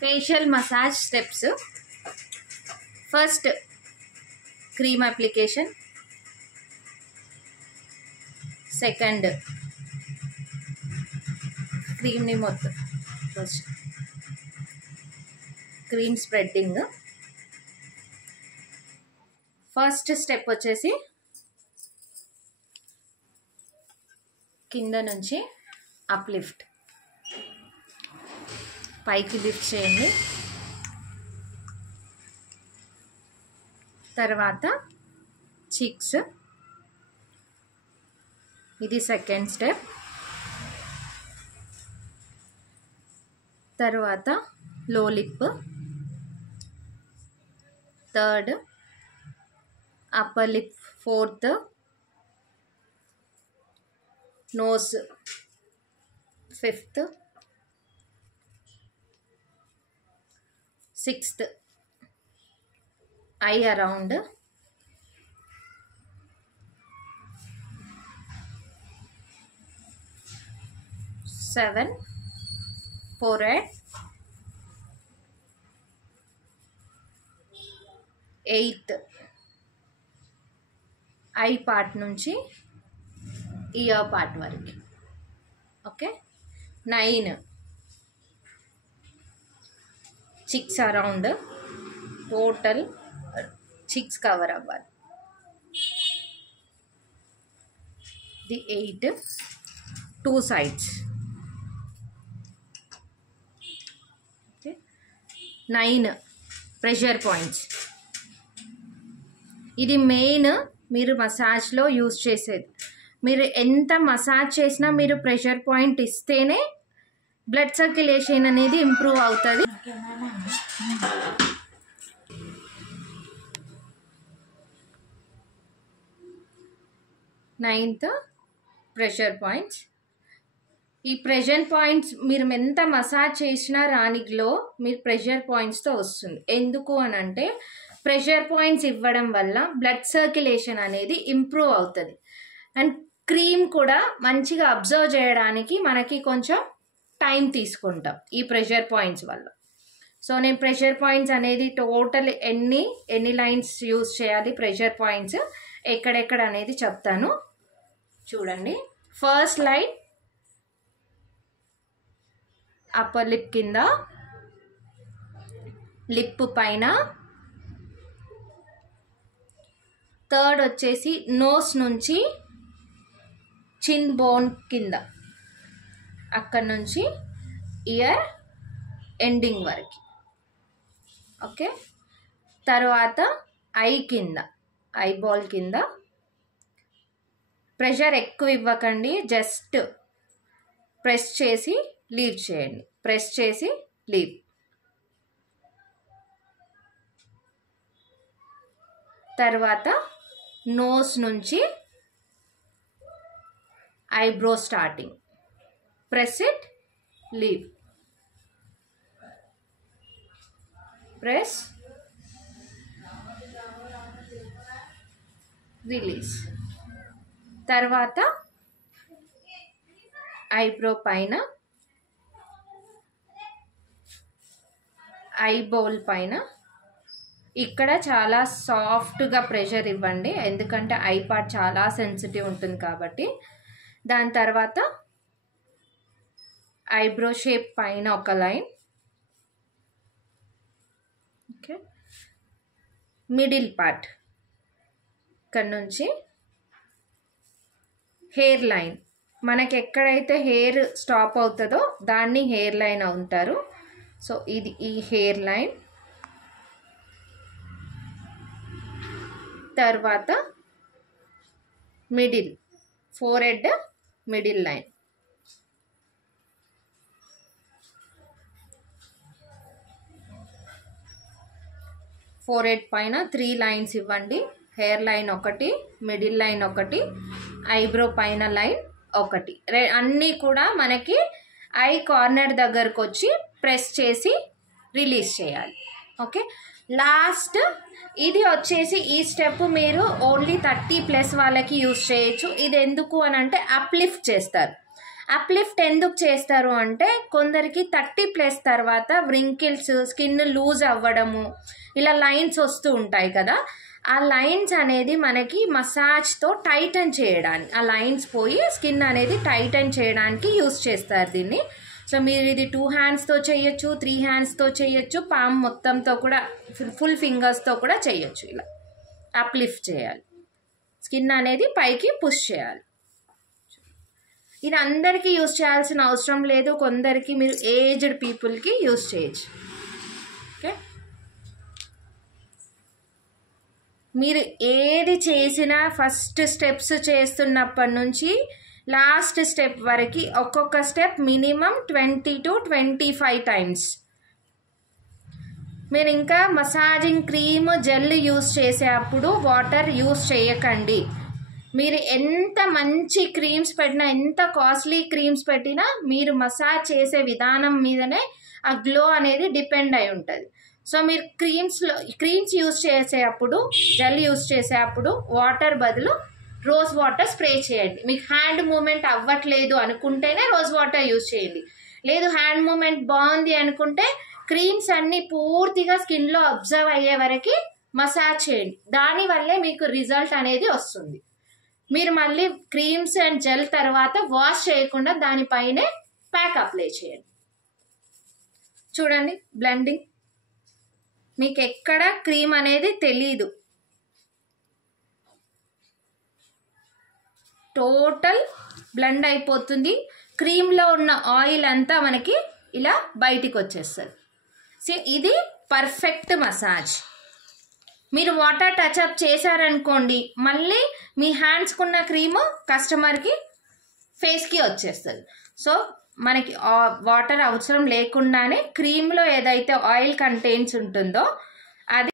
facial massage steps. First, cream application. Second, cream ni mottham first cream spreading. First step వచ్చేసి కింద నుంచి uplift, పైకి lift చేయండి. తర్వాత చిక్స్, ఇది సెకండ్ స్టెప్. తర్వాత low lip, third upper lip, fourth nose, fifth, sixth eye around, seven forehead, 8th eye part నుంచి ear part వరకు. Okay, 9 cheeks around, total cheeks cover అవ్వాలి. The 8 2 sides. 9 pressure points. ఇది main మీరు మసాజ్లో use చేసేది. మీరు ఎంత మసాజ్ చేసినా మీరు ప్రెషర్ పాయింట్ ఇస్తేనే బ్లడ్ సర్క్యులేషన్ అనేది ఇంప్రూవ్ అవుతుంది. Ninth pressure points. ఈ ప్రెషర్ పాయింట్స్ మీరు ఎంత మసాజ్ చేసినా రాని గ్లో మీరు ప్రెషర్ పాయింట్స్తో వస్తుంది. ఎందుకు అని అంటే ప్రెషర్ పాయింట్స్ ఇవ్వడం వల్ల బ్లడ్ సర్క్యులేషన్ అనేది ఇంప్రూవ్ అవుతుంది. అండ్ క్రీమ్ కూడా మంచిగా అబ్జర్వ్ చేయడానికి మనకి కొంచెం టైం తీసుకుంటాం ఈ ప్రెషర్ పాయింట్స్ వల్ల. సో నేను ప్రెషర్ పాయింట్స్ అనేది టోటల్ ఎన్ని లైన్స్ యూజ్ చేయాలి, ప్రెషర్ పాయింట్స్ ఎక్కడెక్కడ అనేది చెప్తాను చూడండి. ఫస్ట్ లైన్ అప్పర్ లిప్ కింద, లిప్ పైన. థర్డ్ వచ్చేసి నోస్ నుంచి చిన్ బోన్ కింద, అక్కడ నుంచి ఇయర్ ఎండింగ్ వరకు. ఓకే, తర్వాత ఐ కింద, ఐబాల్ కింద. ప్రెషర్ ఎక్కువ ఇవ్వకండి, జస్ట్ ప్రెస్ చేసి లీవ్ చేయండి, ప్రెస్ చేసి లీవ్. తర్వాత నోస్ నుంచి eyebrow starting, press it, leave, press, release. తర్వాత ఐబ్రో పైన, ఐబోల్ పైన. ఇక్కడ చాలా సాఫ్ట్గా ప్రెషర్ ఇవ్వండి, ఎందుకంటే ఐ పార్ట్ చాలా సెన్సిటివ్ ఉంటుంది కాబట్టి. దాని తర్వాత ఐబ్రో షేప్ పైన ఒక లైన్. ఓకే, మిడిల్ పార్ట్ ఇక్కడ నుంచి హెయిర్ లైన్, మనకి ఎక్కడైతే హెయిర్ స్టాప్ అవుతుందో దాన్ని హెయిర్ లైన్ అంటారు. సో ఇది ఈ హెయిర్ లైన్. తర్వాత middle forehead middle line. Forehead పైన 3 లైన్స్ ఇవ్వండి. హెయిర్ లైన్ ఒకటి, మిడిల్ లైన్ ఒకటి, ఐబ్రో పైన లైన్ ఒకటి. అన్నీ కూడా మనకి ఐ కార్నర్ దగ్గరకు వచ్చి ప్రెస్ చేసి రిలీజ్ చేయాలి. ఓకే, లాస్ట్ ఇది వచ్చేసి ఈ స్టెప్ మీరు ఓన్లీ 30+ వాళ్ళకి యూజ్ చేయొచ్చు. ఇది ఎందుకు అని అంటే అప్లిఫ్ట్ చేస్తారు. అప్లిఫ్ట్ ఎందుకు చేస్తారు అంటే కొందరికి 30+ తర్వాత వ్రింకిల్స్, స్కిన్ లూజ్ అవ్వడము, ఇలా లైన్స్ వస్తూ ఉంటాయి కదా, ఆ లైన్స్ అనేది మనకి మసాజ్తో టైటన్ చేయడానికి, ఆ లైన్స్ పోయి స్కిన్ అనేది టైటన్ చేయడానికి యూస్ చేస్తారు దీన్ని. సో మీరు ఇది 2 హ్యాండ్స్తో చేయొచ్చు, 3 హ్యాండ్స్తో చేయొచ్చు, పామ్ మొత్తంతో కూడా, ఫుల్ ఫింగర్స్తో కూడా చేయొచ్చు. ఇలా అప్లిఫ్ట్ చేయాలి, స్కిన్ అనేది పైకి పుష్ చేయాలి. ఇది అందరికీ యూస్ చేయాల్సిన అవసరం లేదు, కొందరికి మీరు ఏజ్డ్ పీపుల్కి యూస్ చేయొచ్చు. ఓకే, మీరు ఏది చేసినా ఫస్ట్ స్టెప్స్ చేస్తున్నప్పటి నుంచి లాస్ట్ స్టెప్ వరకు ఒక్కొక్క స్టెప్ మినిమం 20 to 25 టైమ్స్. మీరు ఇంకా మసాజింగ్ క్రీమ్, జెల్ యూస్ చేసేటప్పుడు వాటర్ యూస్ చేయకండి. మీరు ఎంత మంచి క్రీమ్స్ పెట్టినా, ఎంత కాస్ట్లీ క్రీమ్స్ పెట్టినా, మీరు మసాజ్ చేసే విధానం మీదనే ఆ గ్లో అనేది డిపెండ్ అయి ఉంటుంది. సో మీరు క్రీమ్స్ యూస్ చేసేటప్పుడు, జెల్ యూస్ చేసేటప్పుడు వాటర్ బదులు రోజ్ వాటర్ స్ప్రే చేయండి. మీకు హ్యాండ్ మూమెంట్ అవ్వట్లేదు అనుకుంటేనే రోజ్ వాటర్ యూస్ చేయండి. లేదు హ్యాండ్ మూమెంట్ బాగుంది అనుకుంటే క్రీమ్స్ అన్నీ పూర్తిగా స్కిన్లో అబ్జర్వ్ అయ్యే వరకు మసాజ్ చేయండి. దానివల్లే మీకు రిజల్ట్ అనేది వస్తుంది. మీరు మళ్ళీ క్రీమ్స్ అండ్ జెల్ తర్వాత వాష్ చేయకుండా దానిపైనే ప్యాక్ అప్లై చేయండి. చూడండి బ్లెండింగ్, మీకు ఎక్కడ క్రీమ్ అనేది తెలీదు, టోటల్ బ్లెండ్ అయిపోతుంది. క్రీమ్లో ఉన్న ఆయిల్ అంతా మనకి ఇలా బయటికి వచ్చేస్తుంది. ఇది పర్ఫెక్ట్ మసాజ్. మీరు వాటర్ టచ్అప్ చేశారనుకోండి, మళ్ళీ మీ హ్యాండ్స్కున్న క్రీము కస్టమర్కి ఫేస్కి వచ్చేస్తుంది. సో మనకి వాటర్ అవసరం లేకుండానే క్రీమ్లో ఏదైతే ఆయిల్ కంటెంట్స్ ఉంటుందో అది